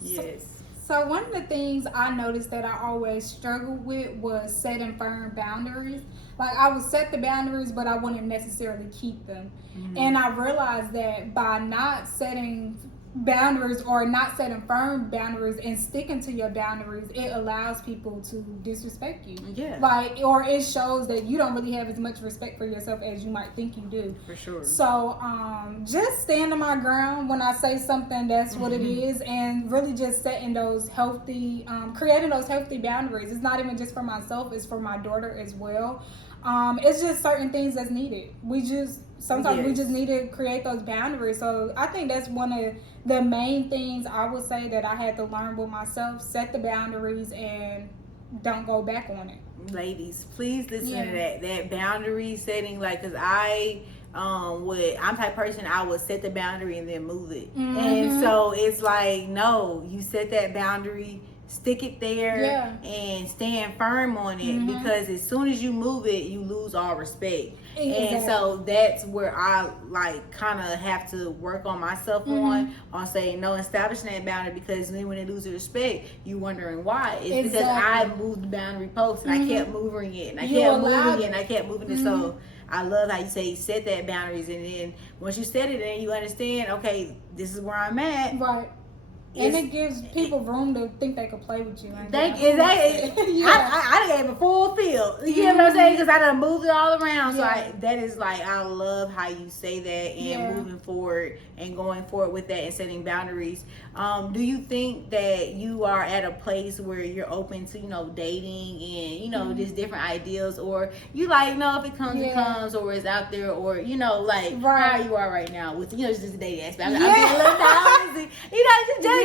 Yes. So one of the things I noticed that I always struggled with was setting firm boundaries. Like I would set the boundaries, but I wouldn't necessarily keep them. And I realized that by not setting boundaries or not setting firm boundaries and sticking to your boundaries, it allows people to disrespect you. Yeah. Like, or it shows that you don't really have as much respect for yourself as you might think you do. For sure. So, just standing my ground when I say something, that's what it is, and really just setting those healthy, creating those healthy boundaries. It's not even just for myself; it's for my daughter as well. It's just certain things that's needed. Sometimes we just need to create those boundaries. So I think that's one of the main things I would say that I had to learn with myself: set the boundaries and don't go back on it. Ladies, please listen to that boundary setting. Like, cause I'm the type of person, I would set the boundary and then move it. And so it's like, no, you set that boundary, stick it there, and stand firm on it, because as soon as you move it, you lose all respect. And so that's where I like kind of have to work on myself on saying no, establishing that boundary, because then when they lose the respect, you wondering why. It's because I moved the boundary post and I kept moving it and I kept moving it and I kept moving it. So I love how you say set that boundaries, and then once you set it and you understand, okay, this is where I'm at. Right. And it gives people room to think they could play with you. Exactly. I done gave a full field. You know what I'm saying? Because I done moved it all around. So that is like, I love how you say that, and moving forward and going forward with that and setting boundaries. Do you think that you are at a place where you're open to, dating and, just different ideals, or you like, no, if it comes, it comes, or it's out there, or, how you are right now with, just the dating aspect. I'm being a little nosy. Just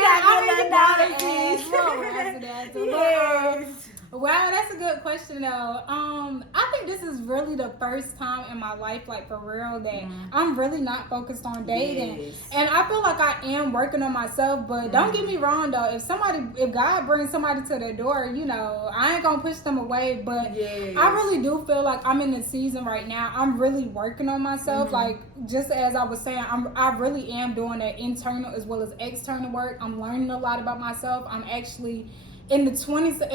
Yes. Wow, that's a good question though. I think this is really the first time in my life, like for real, that I'm really not focused on dating. And I feel like I am working on myself, but don't get me wrong though, if God brings somebody to the door, I ain't gonna push them away, but I really do feel like I'm in the season right now. I'm really working on myself. Like just as I was saying, I really am doing that internal as well as external work. I'm learning a lot about myself. I'm actually in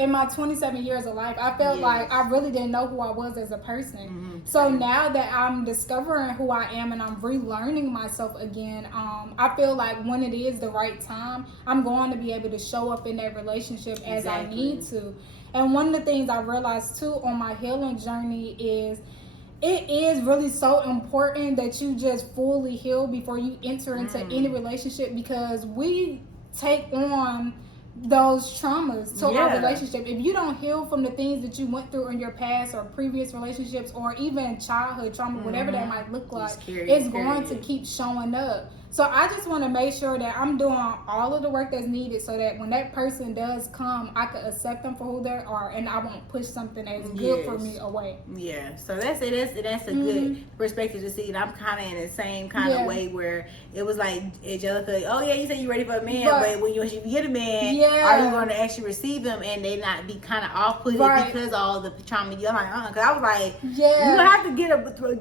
my 27 years of life, I felt like I really didn't know who I was as a person. So now that I'm discovering who I am and I'm relearning myself again, I feel like when it is the right time, I'm going to be able to show up in that relationship as I need to. And one of the things I realized too on my healing journey is it is really so important that you just fully heal before you enter into any relationship, because we take on those traumas to our relationship. If you don't heal from the things that you went through in your past or previous relationships, or even childhood trauma, whatever that might look like, it's going to keep showing up. So I just want to make sure that I'm doing all of the work that's needed so that when that person does come, I can accept them for who they are, and I won't push something that's good for me away. Yeah, so that's it. That's a good perspective to see. And I'm kind of in the same kind of way, where it was like, Angelica, oh yeah, you said you're ready for a man, but when you get a man, are you going to actually receive him and they not be kind of off-putting because of all the trauma? I'm like, because I was like, you don't have to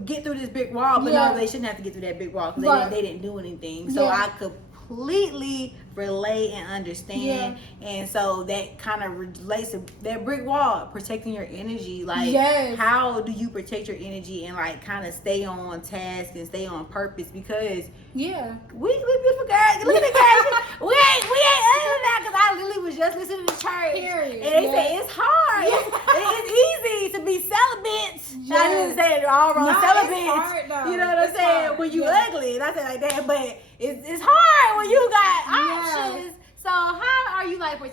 get through this brick wall, but no, they shouldn't have to get through that brick wall because they didn't do anything. So I completely relate and understand, and so that kind of relates to that brick wall, protecting your energy. Like, how do you protect your energy and like kind of stay on task and stay on purpose? Because we beautiful girls. Look at the girls. we ain't ugly now, because I literally was just listening to church, and they say it's hard. It's easy to be celibate. I didn't say it all wrong. Celibate. You know what I'm saying? When you ugly, and I say like that, but it's hard when you got options. So how are you like